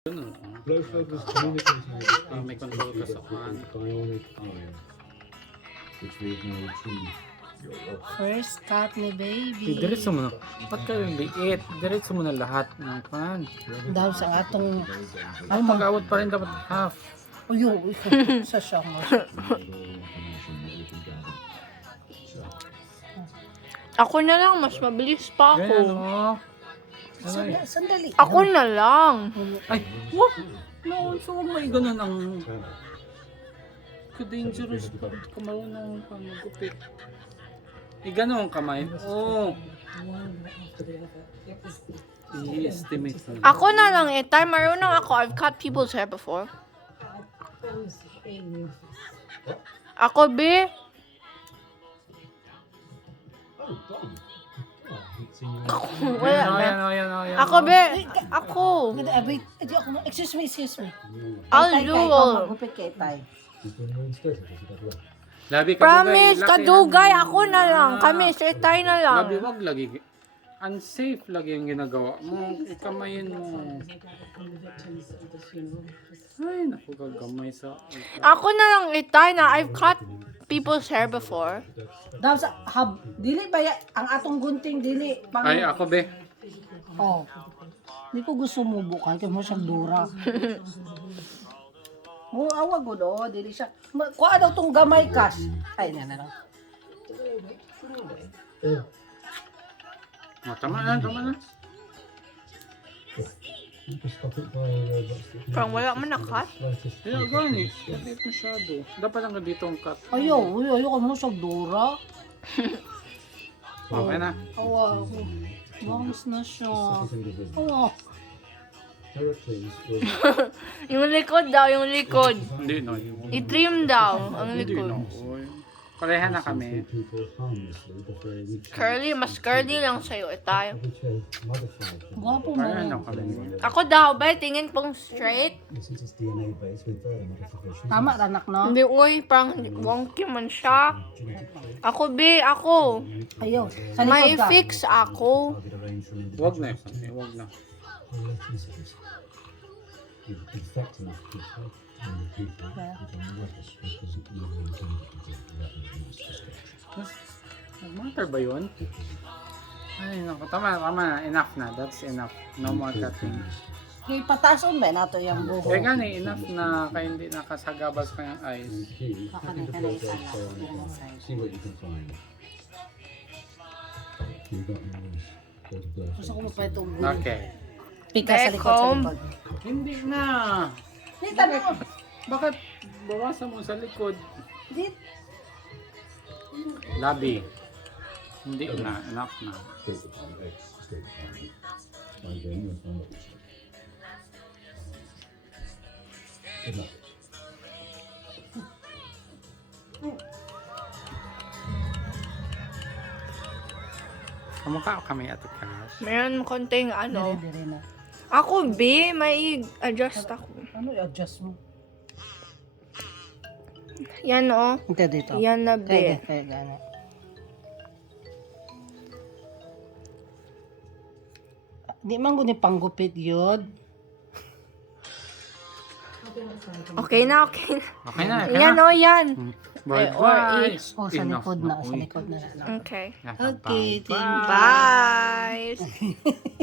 Flow focus communicating with the may control ka sa pan. bionic eye, which we have now retrieved. First cut ni baby. Diretso mo na. Ba't kayo yung liit? Diretso mo na lahat ng pan. Dahil sa atong Ang mag-awat pa rin dapat half. uyo sa siya mo. Ako na lang, mas mabilis pa Ganyan, ako. oh. Ay, Sandali. Ako na lang. ay, wah! No, so huwag may ganun ang... Ka-dangerous pa. Kamarunong pa magupit. Ganun ang kamay. Oh. I-estimate na. Ako na lang eh. Tay, marunong ako. I've cut people's hair before. Ako, be. Wala na. Ayan. Ako, be. Ako. Wait, excuse me. I'll Tay, do ikaw all. magupit kay Tay. Labi ka Promise, dugay. kadugay. Ako na lang. Kami, straight tayo na lang. Labi, wag lagi. Unsafe lagi yung ginagawa mo. Ikamayin mo. Ay, naku, gagamay sa... Ako na lang itay na I've cut people's hair before. Dahil sa dili ba ang atong gunting dili pang Ay, ako be. oh. Di ko gusto mo bukay kay mo siyang dura. Mo awag gud oh, dili siya. Kuha daw tong gamay kas. Ay na lang. Oh, tama na. Parang wala man na-cut. Kaya gani, kapit masyado. Dapat lang dito ang cut. Ayo ko mo siyang dura. Okay na. Awa. Bangus na siya. Awa. Yung likod daw, yung likod. Hindi no. I-trim daw ang Hindi likod. no. Pareha na kami. Curly, mas curly lang sa'yo itay. Gwapo mo. Pareha na kami. Ako daw, ba? Tingin pong straight. Tama ranak no? Hindi, uy, parang wonky man siya. Ako, be, ako. Ayo. Sa May likod ka. fix ako. Wag na yun. Wag na. Nag-matter ba yun? Ay, naku. Tama. Enough na. That's enough. No more cutting. Kay patason ba nato yung buho? Eh gani, enough na kaya hindi nakasagabas ka yung eyes. Kanang isa lang. See what you can find. You got yours. Gusto ko mo pa itong Okay. pika sa likod. Hindi na. Nita mo. Bakit bawasan mo sa likod? Dit. Labi. Hindi na. Enough na. Kamukha kami Ate Cash. Meron konting ano. Dire na. Ako, be, may adjust ako. Ano i-adjust mo? Yan, oh. Ito dito. Yan na, be. Kaya gana. Di man guni panggupit yun. Okay na. Okay na. Yan, oh, yan. Bye or bye. O, sa likod na. Sa likod na lang. Okay. Okay, Bye. Bye.